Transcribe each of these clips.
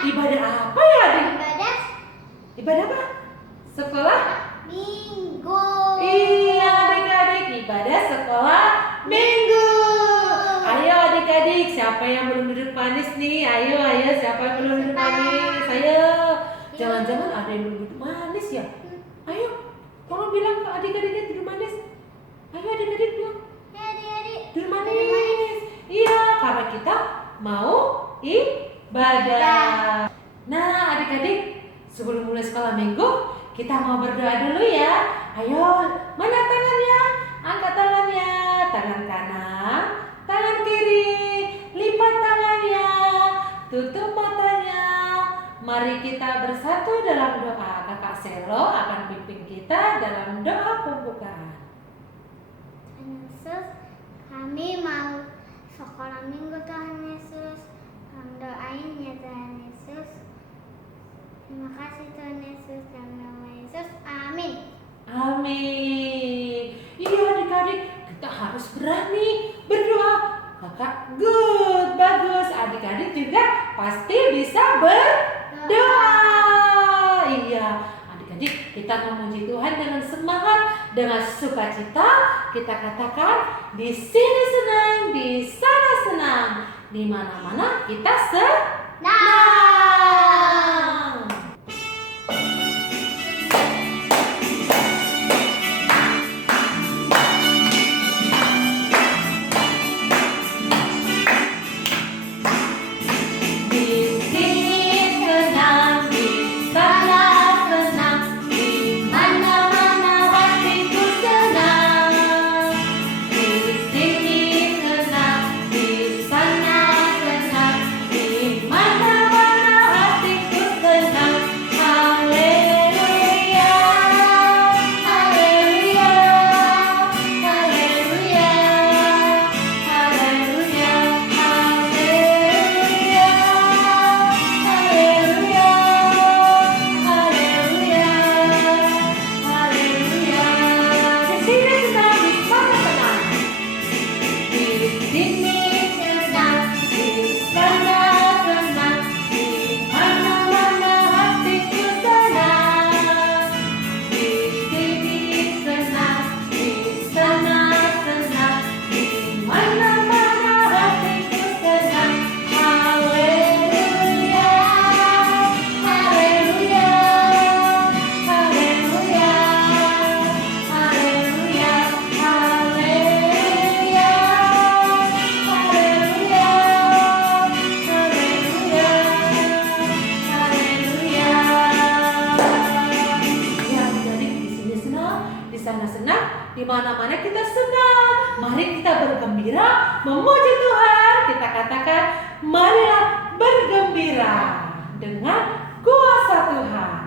Ibadah apa ya, adik? Ibadah apa? Sekolah Minggu. Iya adik-adik, ibadah sekolah minggu. Ayo adik-adik, siapa yang belum duduk manis nih? Ayo, siapa yang belum duduk manis? Ayo. Jangan-jangan ada yang belum duduk manis ya? Ayo, tolong bilang ke adik-adiknya duduk manis. Ayo adik-adik bilang, duduk manis. Iya, karena kita mau ibadah. Nah adik-adik, sebelum mulai sekolah minggu, kita mau berdoa dulu ya. Ayo, mana tangannya? Angkat tangannya. Tangan kanan, tangan kiri. Lipat tangannya. Tutup matanya. Mari kita bersatu dalam doa. Kakak Selo akan pimpin kita dalam doa pembukaan. Yesus, kami mau sekolah minggu Tuhan Yesus. Kami doain ya Tuhan Yesus. Terima kasih Tuhan Yesus, dalam nama Yesus, amin. Amin. Iya adik-adik, kita harus berani berdoa. Kakak, good, bagus. Adik-adik juga pasti bisa berdoa. Iya, adik-adik, kita memuji Tuhan dengan semangat, dengan sukacita. Kita katakan, di sini senang, di sana senang, di mana-mana kita senang. Di mana-mana kita senang. Mari kita bergembira, memuji Tuhan. Kita katakan, marilah bergembira dengan kuasa Tuhan.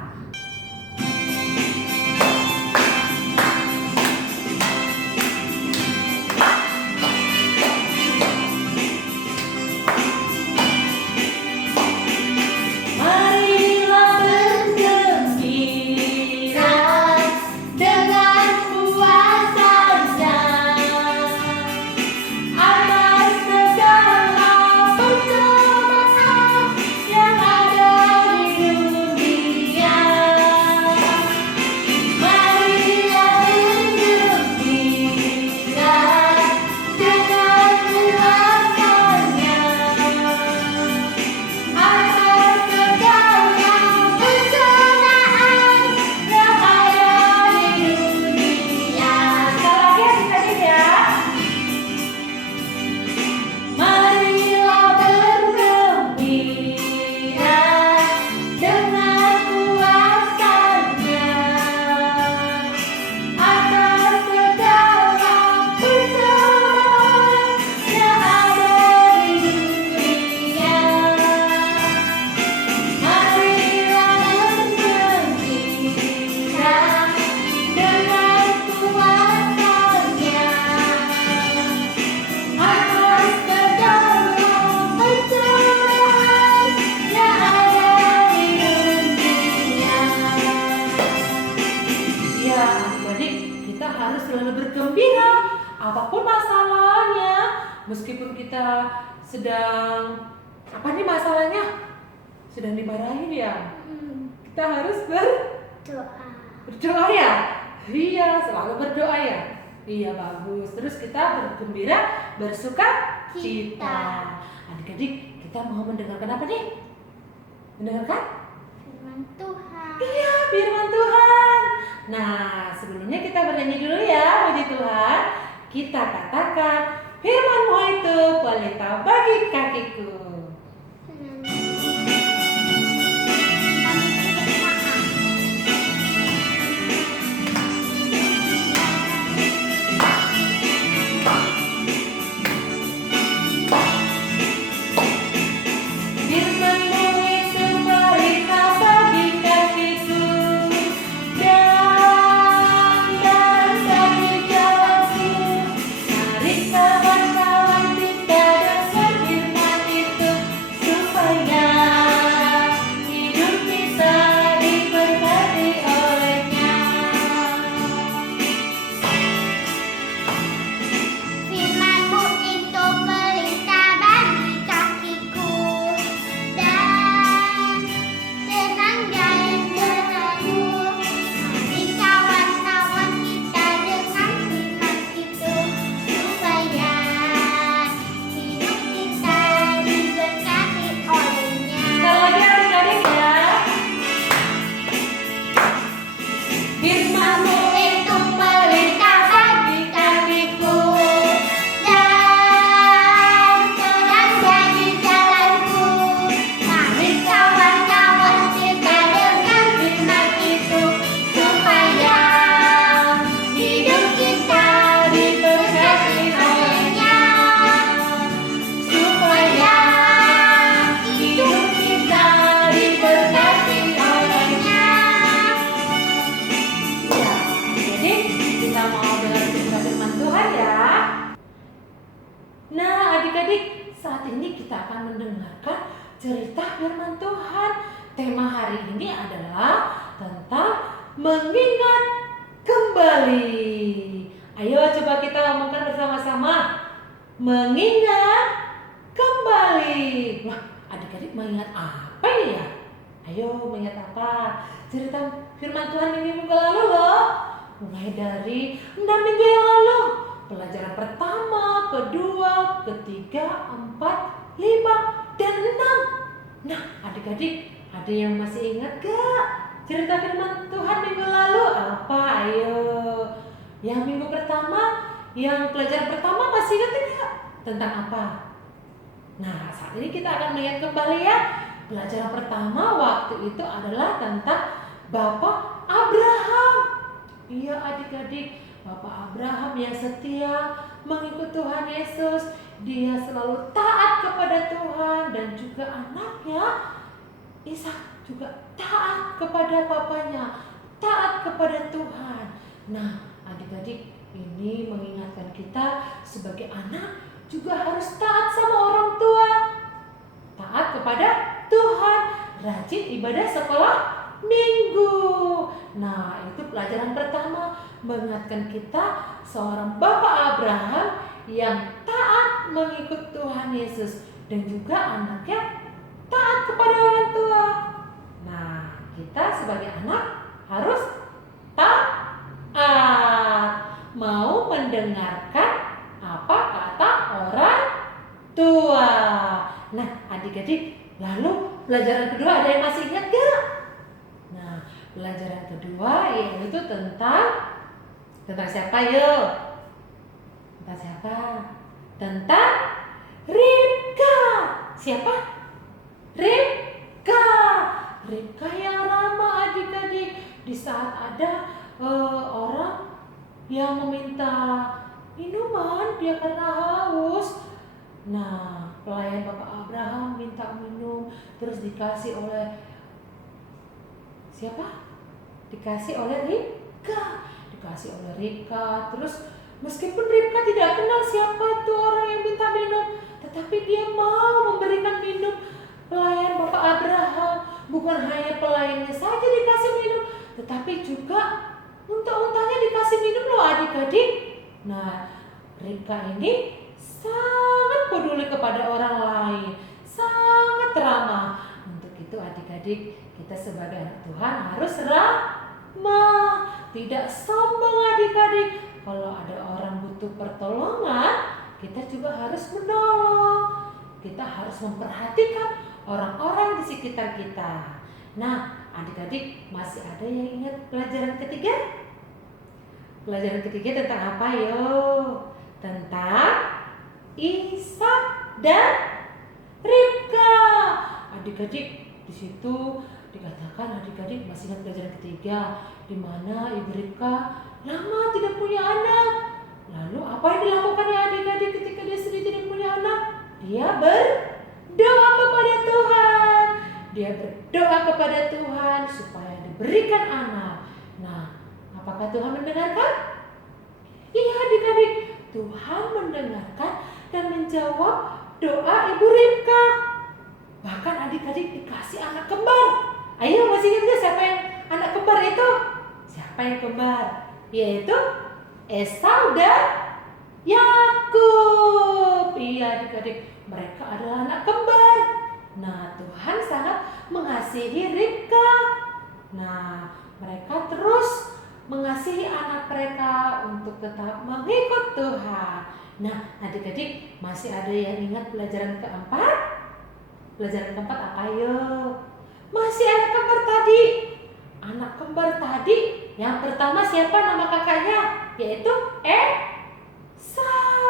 Apapun masalahnya, meskipun kita sedang apa nih masalahnya? Sedang dimarahin ya? Hmm, Kita harus doa. berdoa ya? Iya, selalu berdoa ya? Iya, bagus. Terus kita bergembira, bersuka cita. Adik-adik, kita mau mendengarkan apa nih? Mendengarkan? Firman Tuhan. Iya, firman Tuhan. Nah, sebelumnya kita bernyanyi dulu ya, puji Tuhan. Kita katakan, firman-Mu itu pelita bagi kakiku. Firman-Mu itu pelita bagi kakiku dan bagi jalanku. Mari kawan-kawan kita dengar firman itu supaya hidup kita diberkati olehnya. Firman-Mu itu pelita bagi kakiku dan terang jalan jalanku. Mari kawan-kawan kita dengar firman itu supaya hidup kita diberkati olehnya. Sekali lagi adik-adik ya. Firman-Mu itu pelita bagi kakiku Dan terang jadi jalanku. Mari kawan-kawan kita dengar firman itu supaya hidup kita diberkati olehnya. Supaya hidup kita diberkati olehnya. Ya, jadi kita mau dengar firman Tuhan ya. Nah, adik-adik, saat ini kita akan mendengarkan cerita firman Tuhan. Tema hari ini adalah tentang mengingat kembali. Ayo coba kita omongkan bersama-sama. Mengingat kembali. Wah, adik-adik mengingat apa ini ya? Ayo mengingat apa? Cerita firman Tuhan minggu lalu loh. Mulai dari 6 minggu yang lalu. Pelajaran pertama, kedua, ketiga, 4, 5, dan 6. Nah, adik-adik, ada yang masih ingat gak cerita firman Tuhan minggu lalu? Apa? Ayo. Yang minggu pertama, yang pelajaran pertama masih ingat gak? Tentang apa? Nah, saat ini kita akan melihat kembali ya. Pelajaran pertama waktu itu adalah tentang Bapak Abraham. Iya adik-adik, Bapak Abraham yang setia mengikut Tuhan Yesus. Dia selalu taat kepada Tuhan dan juga anaknya Ishak juga taat kepada papanya, taat kepada Tuhan. Nah, adik-adik, ini mengingatkan kita sebagai anak juga harus taat sama orang tua, taat kepada Tuhan, rajin ibadah sekolah minggu. Nah, itu pelajaran pertama, mengingatkan kita seorang Bapak Abraham yang taat mengikut Tuhan Yesus dan juga anaknya taat kepada orang tua. Nah, kita sebagai anak harus taat, mau mendengarkan apa kata orang tua. Nah, adik-adik, lalu pelajaran kedua ada yang masih ingat gak? Nah, pelajaran kedua yaitu tentang siapa yuk? Tentang siapa? Tentang Ribka. Siapa? Ribka. Ribka yang ramah adik-adik. Di saat ada orang yang meminta minuman, dia karena haus. Nah, pelayan Bapak Abraham minta minum, terus dikasih oleh siapa? Dikasih oleh Ribka. Dikasih oleh Ribka. Terus meskipun Ribka tidak kenal siapa itu orang yang minta minum, tetapi dia mau memberikan minum pelayan Bapak Abraham. Bukan hanya pelayannya saja dikasih minum, tetapi juga unta-untanya dikasih minum loh adik-adik. Nah, Ribka ini sangat peduli kepada orang lain, sangat ramah. Untuk itu adik-adik, kita sebagai anak Tuhan harus ramah, tidak sombong adik-adik. Kalau ada orang butuh pertolongan, kita juga harus menolong. Kita harus memperhatikan orang-orang di sekitar kita. Nah, adik-adik, masih ada yang ingat pelajaran ketiga? Pelajaran ketiga tentang apa yo? Tentang Ishak dan Ribka. Adik-adik, di situ dikatakan adik-adik masih ingat pelajaran ketiga, di mana Ibu Ribka lama tidak punya anak. Lalu apa yang dilakukan ya adik-adik ketika dia sedih tidak punya anak? Dia berdoa kepada Tuhan. Dia berdoa kepada Tuhan supaya diberikan anak. Nah, apakah Tuhan mendengarkan? Iya adik-adik, Tuhan mendengarkan dan menjawab doa Ibu Ribka. Bahkan adik-adik dikasih anak kembar. Ayo, masih ingat gak siapa yang anak kembar itu? Siapa yang kembar? Yaitu Esau dan Yakub. Iya adik-adik, mereka adalah anak kembar. Nah, Tuhan sangat mengasihi Ribka. Nah, mereka terus mengasihi anak mereka untuk tetap mengikut Tuhan. Nah, adik-adik, masih ada yang ingat pelajaran keempat? Pelajaran keempat apa yuk? Masih anak kembar tadi. Anak kembar tadi, yang pertama siapa nama kakaknya? Yaitu Esau.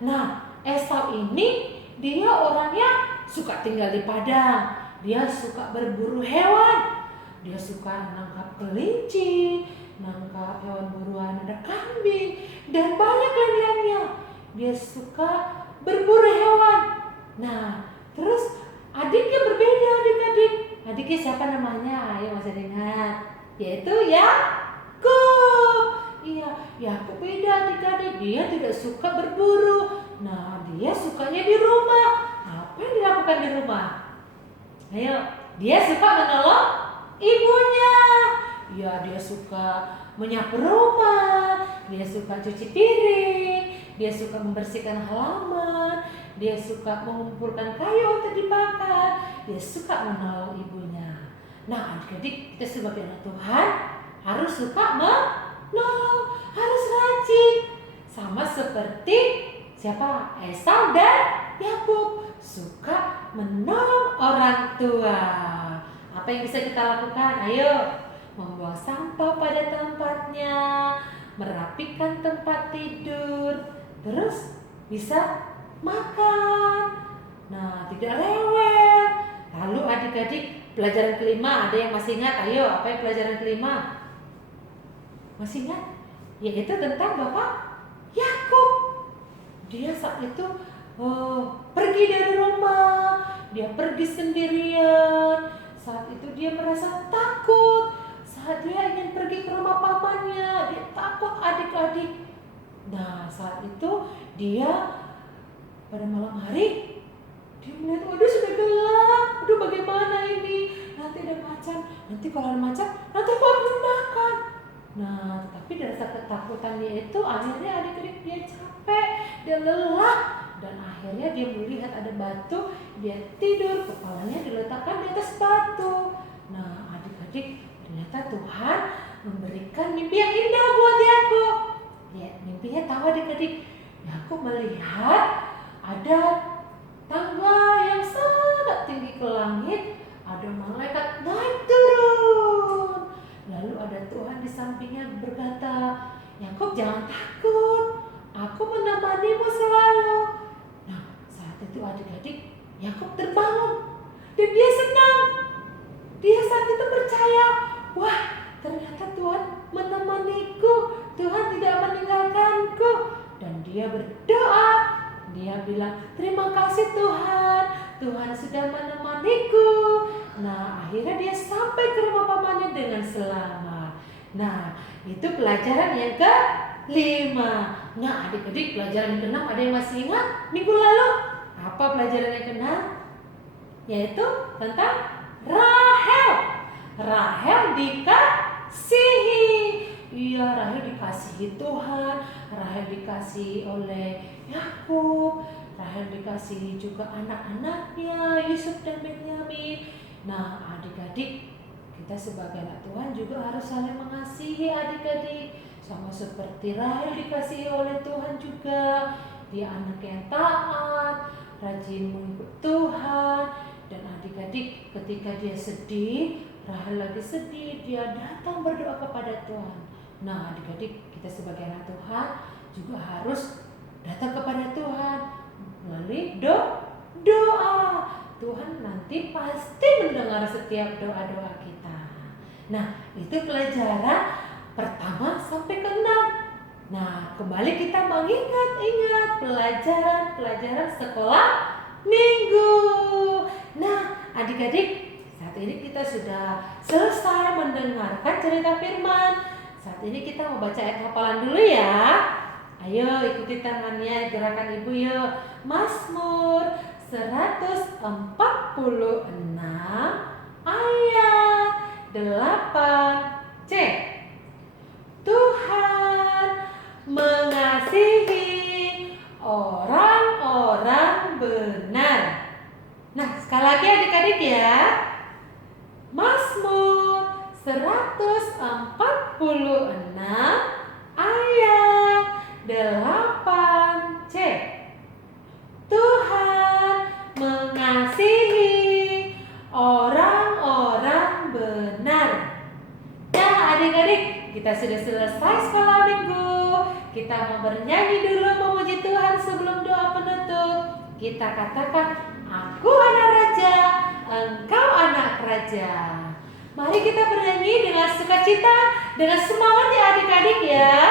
Nah, Esau ini dia orangnya suka tinggal di padang. Dia suka berburu hewan. Dia suka menangkap kelinci, menangkap hewan buruan, ada kambing, dan banyak lain-lainnya. Dia suka berburu hewan. Nah, terus adiknya berbeda adik-adik. Adiknya siapa namanya? Ayo masih ingat? Yaitu Yakub. Iya, Yakub beda adik-adik. Dia tidak suka berburu. Nah, dia sukanya di rumah. Apa yang dilakukan di rumah? Ayo, dia suka menolong ibunya. Ya, dia suka menyapu rumah. Dia suka cuci piring. Dia suka membersihkan halaman. Dia suka mengumpulkan kayu untuk dibakar. Dia suka menolong ibunya. Nah, adik-adik, kita sebagai anak Tuhan harus suka menolong, harus rajin. Sama seperti siapa? Esau dan Yakub, suka menolong orang tua. Apa yang bisa kita lakukan? Ayo, membuang sampah pada tempatnya, merapikan tempat tidur, terus bisa makan. Nah, tidak rewel. Lalu adik-adik, pelajaran kelima ada yang masih ingat? Ayo, apa yang pelajaran kelima? Masih ingat? Yaitu tentang Bapak Yakub. Dia saat itu pergi dari rumah. Dia pergi sendirian. Saat itu dia merasa takut. Saat dia ingin pergi ke rumah pamannya, dia takut adik-adik. Nah, saat itu dia pada malam hari dia melihat, waduh sudah gelap, waduh bagaimana ini? Nanti ada macan, nanti kalau ada macan, nanti aku harus makan. Nah, tapi dari rasa ketakutannya itu akhirnya adik-adik dia capek, dia lelah, dan akhirnya dia melihat ada batu, dia tidur, kepalanya diletakkan di atas batu. Nah, adik-adik, ternyata Tuhan memberikan mimpi yang indah buat Yakub. Ya, mimpinya tahu adik-adik, Yakub melihat ada tangga yang sangat tinggi ke langit, ada malaikat naik turun. Lalu ada Tuhan di sampingnya berkata, Yakub jangan takut, aku menemanimu selalu. Nah, saat itu adik-adik, Yakub terbangun dan dia senang. Dia saat itu percaya, wah ternyata Tuhan menemaniku, Tuhan tidak meninggalkanku. Dan dia berdoa. Dia bilang, terima kasih Tuhan, Tuhan sudah menemaniku. Nah, akhirnya dia sampai ke rumah pamannya dengan selamat. Nah, itu pelajaran yang kelima. Nah, adik-adik, pelajaran yang keenam ada yang masih ingat minggu lalu? Apa pelajaran yang keenam? Yaitu tentang Rahel. Rahel dikasihi. Iya, Rahel dikasihi Tuhan. Rahel dikasihi oleh Yakub. Rahel dikasihi juga anak-anaknya Yusuf dan Benyamin. Nah, adik-adik, kita sebagai anak Tuhan juga harus saling mengasihi adik-adik. Sama seperti Rahel dikasihi oleh Tuhan juga. Dia anak yang taat, rajin mengikut Tuhan. Dan adik-adik, ketika dia sedih, Rahel lagi sedih, dia datang berdoa kepada Tuhan. Nah, adik-adik, kita sebagai anak Tuhan juga harus datang kepada Tuhan melalui doa. Tuhan nanti pasti mendengar setiap doa-doa kita. Nah, itu pelajaran pertama sampai ke-6. Nah, kembali kita mengingat-ingat pelajaran sekolah minggu. Nah, adik-adik, saat ini kita sudah selesai mendengarkan cerita firman. Saat ini kita mau baca ayat hafalan dulu ya. Ayo ikuti tangannya, gerakan ibu yuk. Mazmur 146 ayat 8c. Tuhan mengasihi orang-orang benar. Nah, sekali lagi adik-adik ya. Mazmur 146 ayat 8c. Tuhan mengasihi orang-orang benar. Nah, adik-adik, kita sudah selesai sekolah minggu. Kita mau bernyanyi dulu memuji Tuhan sebelum doa penutup. Kita katakan, aku anak raja, engkau anak raja. Mari kita bernyanyi dengan sukacita, dengan semangat ya adik-adik ya.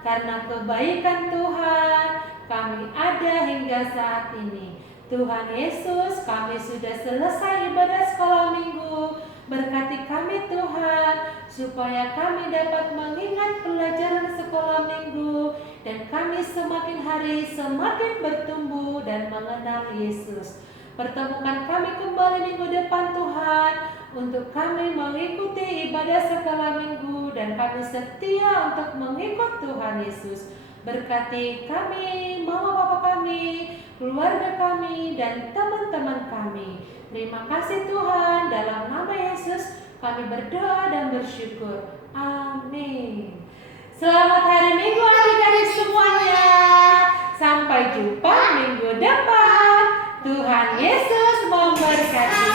Karena kebaikan Tuhan, kami ada hingga saat ini. Tuhan Yesus, kami sudah selesai ibadah sekolah minggu. Berkati kami Tuhan, supaya kami dapat mengingat pelajaran sekolah minggu, dan kami semakin hari semakin bertumbuh dan mengenal Yesus. Pertemukan kami kembali minggu depan Tuhan, untuk kami mengikuti ibadah sekolah minggu, dan kami setia untuk mengikut Tuhan Yesus. Berkati kami, mama papa kami, keluarga kami, dan teman-teman kami. Terima kasih Tuhan, dalam nama Yesus kami berdoa dan bersyukur. Amin. Selamat hari Minggu adik-adik semuanya. Sampai jumpa minggu depan. Tuhan Yesus memberkati.